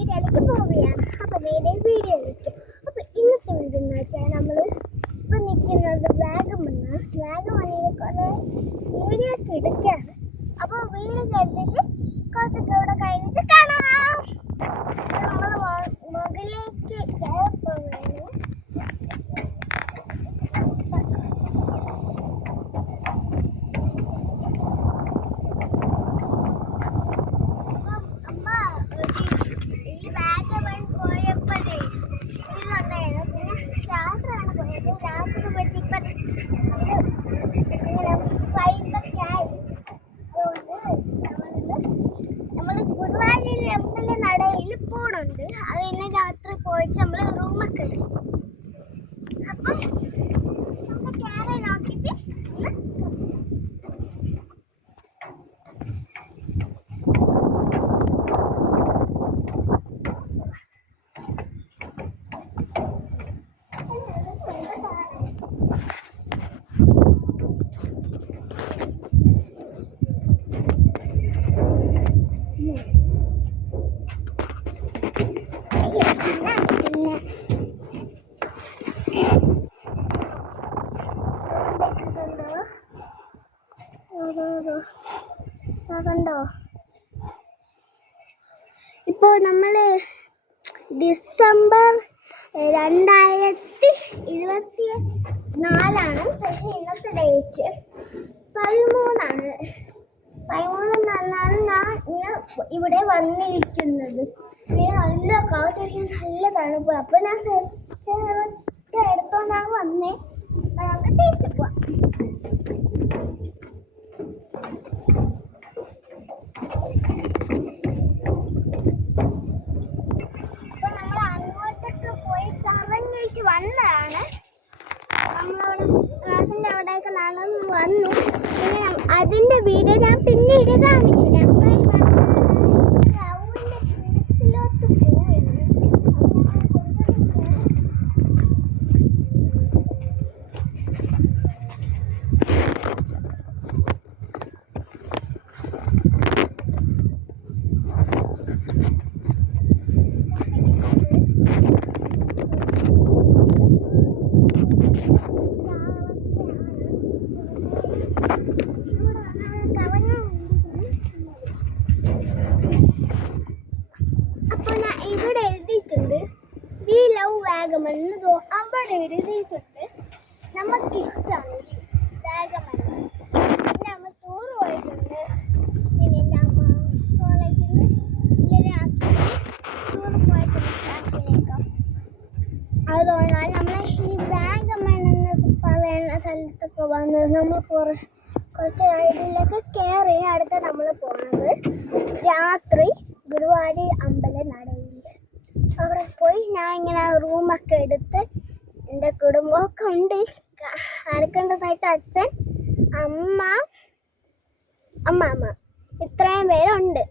വീഡിയോയിലേക്ക് പോവുകയാണ്. അപ്പൊ നേരെ വീഡിയോയിലേക്ക്. അപ്പോൾ ഇന്നത്തെ വീഡിയോ എന്ന് വെച്ചാൽ നമ്മൾ അമ്പല നടയിൽ പോണുണ്ട്. അത് എന്നെ രാത്രി പോയിട്ട് നമ്മൾ റൂമൊക്കെ എടുക്കും അപ്പം നമ്മൾ ക്യാമറ നോക്കിയിട്ട് ഒന്ന് കണ്ടോ ഇപ്പോ നമ്മൾ ഡിസംബർ രണ്ടായിരത്തി ഇരുപത്തി നാലാണ് പക്ഷെ ഇന്നത്തെ ഡേറ്റ്. പതിമൂന്നാണ്. പതിമൂന്ന് പറഞ്ഞാൽ ഞാൻ ഇന്ന് ഇവിടെ വന്നിരിക്കുന്നത്. നല്ല കാറ്റടിക്കാൻ നല്ല തണുപ്പ്. അപ്പൊ ഞാൻ എടുത്തോണ്ടാണ് വന്നേ അപ്പൊ നമുക്ക് തിരിച്ചു പോവാം അപ്പൊ നമ്മൾ അങ്ങോട്ടൊക്കെ പോയി കറങ്ങിച്ച് വന്നതാണ് ക്ലാസിന്റെ അവിടെയൊക്കെ നടന്ന് വന്നു. അതിന്റെ വീഡിയോ ഞാൻ പിന്നീട് കാണിച്ചു ഞാൻ ഗ്രൗണ്ടിന്റെ ചുരത്തിലോട്ട് പോയിരുന്നു അപ്പൊ ഞാൻ ഇവിടെ എഴുതിയിട്ടുണ്ട് വി ലവ് വാഗമൺ എന്ന് അവിടെ എഴുതിയിട്ടുണ്ട്. നമുക്ക് ഇഷ്ടമാണ് വാഗമൺ പിന്നെ നമ്മൾ ടൂർ പോയിട്ടുണ്ട്. പിന്നെ എന്റെ അമ്മ കോളേജിൽ ഇങ്ങനെ ടൂർ പോയിട്ടുണ്ട് ക്ലാസ്സിലേക്ക് അതുകൊണ്ടാണ് നമ്മൾ ഈ വാഗമൺ എന്ന് പറയുന്ന സ്ഥലത്തൊക്കെ വന്നത് നമ്മൾ കുറച്ച് കുറച്ച് ഐഡിയിലൊക്കെ കയറി അടുത്ത് നമ്മൾ പോണത് രാത്രി ഗുരുവായൂർ അമ്പല നടയിൽ അവിടെ പോയി ഞാൻ ഇങ്ങനെ റൂമൊക്കെ എടുത്ത് കുടുംബമൊക്കെ ഉണ്ട് ആരൊക്കെയുണ്ടെന്ന് വെച്ചാൽ അച്ഛൻ അമ്മ അമ്മ അമ്മ. ഇത്രയും പേരുണ്ട്.